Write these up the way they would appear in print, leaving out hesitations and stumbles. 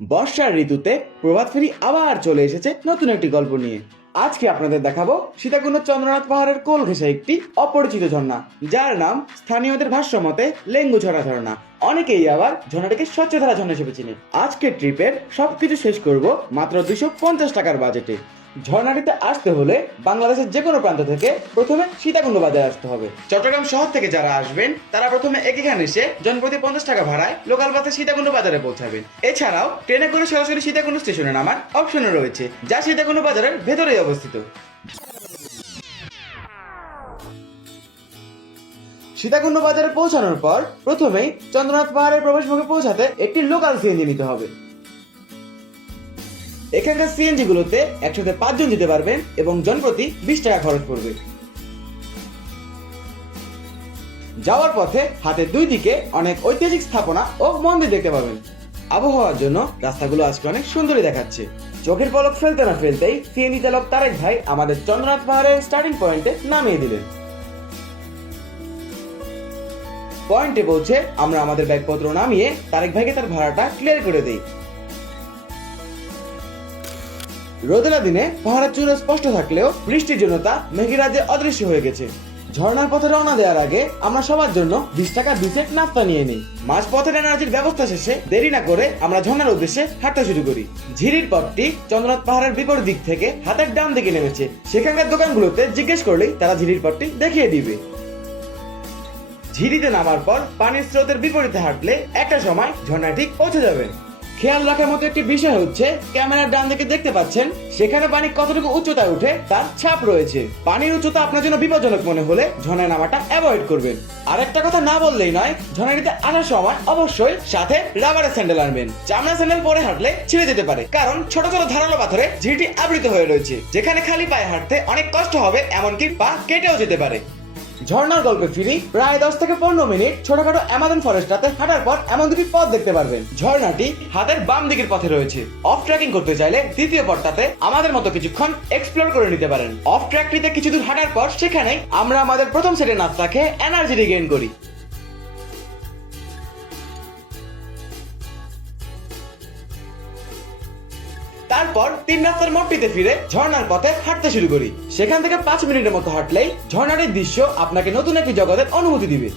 বর্ষার ঋতুতে প্রভাত ফেরি আবার চলে এসেছে নতুন একটি গল্প নিয়ে। আজকে আপনাদের দেখাবো সীতাকুণ্ড চন্দ্রনাথ পাহাড়ের কোল ঘেঁষা একটি অপরিচিত ঝর্ণা, যার নাম স্থানীয়দের ভাষ্য মতে লেঙ্গুছড়া ঝর্ণা। অনেকেই আবার ঝর্ণাটিকে স্বচ্ছধারা ঝর্ণা হিসেবে চিনে। আজকের ট্রিপের সবকিছু শেষ করব মাত্র 250 টাকার বাজেটে। ঝর্ণাটিতে আসতে হলে বাংলাদেশের যে কোনো প্রান্ত থেকে প্রথমে সীতাকুণ্ড বাজারে আসতে হবে। চট্টগ্রাম শহর থেকে যারা আসবেন তারা প্রথমে এখানে এসে জনপ্রতি 50 টাকা ভাড়ায় লোকাল বাসে সীতাকুণ্ড বাজারে পৌঁছাবেন। এছাড়াও ট্রেনে করে সরাসরি সীতাকুণ্ড স্টেশনে নামার অপশনও রয়েছে, যা সীতাকুণ্ড বাজারের ভেতরেই অবস্থিত। সীতাকুণ্ড বাজারে পৌঁছানোর পর প্রথমেই চন্দ্রনাথ পাহাড়ের প্রবেশমুখে পৌঁছাতে একটি লোকাল সিএনজি নিতে হবে। এখানকার সিএনজি গুলোতে একসাথে 5 জন যেতে পারবেন এবং জনপ্রতি 20 টাকা খরচ পড়বে। যাওয়ার পথে হাতের দুই দিকে অনেক ঐতিহাসিক স্থাপনা ও মন্দির দেখতে পাবেন। আবহাওয়ার জন্য রাস্তাগুলো আজকে অনেক সুন্দরই দেখাচ্ছে। চোখের পলক ফেলতে না ফেলতেই সিএনজি চালক তারেক ভাই আমাদের চন্দ্রনাথ পাহাড়ের স্টার্টিং পয়েন্টে নামিয়ে দিলেন। পয়েন্টে পৌঁছে আমরা আমাদের ব্যাগপত্র নামিয়ে তারেক ভাইকে তার ভাড়াটা ক্লিয়ার করে দেই। রোদেলা দিনে পাহাড়ের চূড়া স্পষ্ট থাকলেও বৃষ্টির জন্য তা মেঘের রাজ্যে অদৃশ্য হয়ে গেছে। ঝর্ণার পথে রওনা দেওয়ার আগে আমরা সবার জন্য 20 টাকা বিসেট নাস্তা নিয়ে নিই। মাঝ পথের এনার্জির ব্যবস্থা শেষে দেরি না করে আমরা ঝর্ণার উদ্দেশ্যে হাঁটতে শুরু করি। ঝিরির পথটি চন্দ্রনাথ পাহাড়ের বিপরীত দিক থেকে হাতের ডান দিকে নেমেছে। সেখানকার দোকানগুলোতে জিজ্ঞেস করলেই তারা ঝিরির পথটি দেখিয়ে দিবে। ঝিরিতে নামার পর পানির স্রোতের বিপরীতে হাঁটলে একটা সময় ঝর্ণা ঠিক পৌঁছে যাবেন। খেয়াল রাখার মতো একটি বিষয় হচ্ছে, ক্যামেরার ডান দিকে দেখতে পাচ্ছেন সেখানে পানি কতটুকু উচ্চতায় উঠে তার ছাপ রয়েছে। পানির উচ্চতা আপনার জন্য বিপজ্জনক মনে হলে ঝর্ণায় নামাটা অ্যাভয়েড করবেন। আর একটা কথা না বললেই নয়, ঝর্ণাটিতে আসার সময় অবশ্যই সাথে রাবারের স্যান্ডেল আনবেন। চামড়া স্যান্ডেল পরে হাঁটলে ছিঁড়ে যেতে পারে, কারণ ছোট ছোট ধারালো পাথরে ঝিরিটি আবৃত হয়ে রয়েছে, যেখানে খালি পায়ে হাঁটতে অনেক কষ্ট হবে, এমনকি পা কেটেও যেতে পারে। ঝর্ণার গল্পে ফিরি। প্রায় 10 থেকে 15 মিনিট ছোটখাটো অ্যামাজন ফরেস্টটাতে হাঁটার পর এমন দুটি পথ দেখতে পারবেন। ঝর্ণাটি হাতের বাম দিকের পথে রয়েছে। অফ ট্র্যাকিং করতে চাইলে দ্বিতীয় পথটাতে আমাদের মতো কিছুক্ষণ এক্সপ্লোর করে নিতে পারেন। অফ ট্র্যাকটিতে কিছু দূর হাঁটার পর সেখানেই আমরা আমাদের প্রথম সেটের নাস্তা খেয়ে এনার্জি রিগেইন করি। তারপর 3 রাস্তার মোড়টিতে ফিরে ঝর্ণার পথে হাঁটতে শুরু করি। সেখান থেকে 5 মিনিটের মতো হাঁটলেই ঝর্ণাটির দৃশ্য আপনাকে নতুন একটি জগতের অনুভূতি দিবে।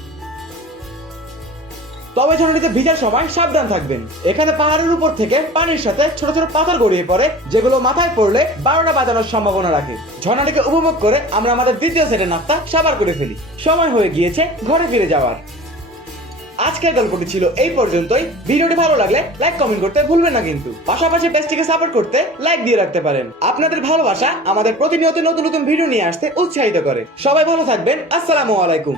তবে ঝর্ণাটিতে ভিজার সময় সাবধান থাকবেন। এখানে পাহাড়ের উপর থেকে পানির সাথে ছোট ছোট পাথর গড়িয়ে পড়ে, যেগুলো মাথায় পড়লে 12টা বাজানোর সম্ভাবনা রাখে। ঝর্ণাটিকে উপভোগ করে আমরা আমাদের দ্বিতীয় সেটের নাস্তা সাবার করে ফেলি। সময় হয়ে গিয়েছে ঘরে ফিরে যাওয়ার। আজকের গল্পটি ছিল এই পর্যন্তই। ভিডিওটি ভালো লাগলে লাইক কমেন্ট করতে ভুলবেন না, কিন্তু পাশাপাশি পেজটিকে সাপোর্ট করতে লাইক দিয়ে রাখতে পারেন। আপনাদের ভালোবাসা আমাদের প্রতিনিয়ত নতুন নতুন ভিডিও নিয়ে আসতে উৎসাহিত করে। সবাই ভালো থাকবেন। আসসালামু আলাইকুম।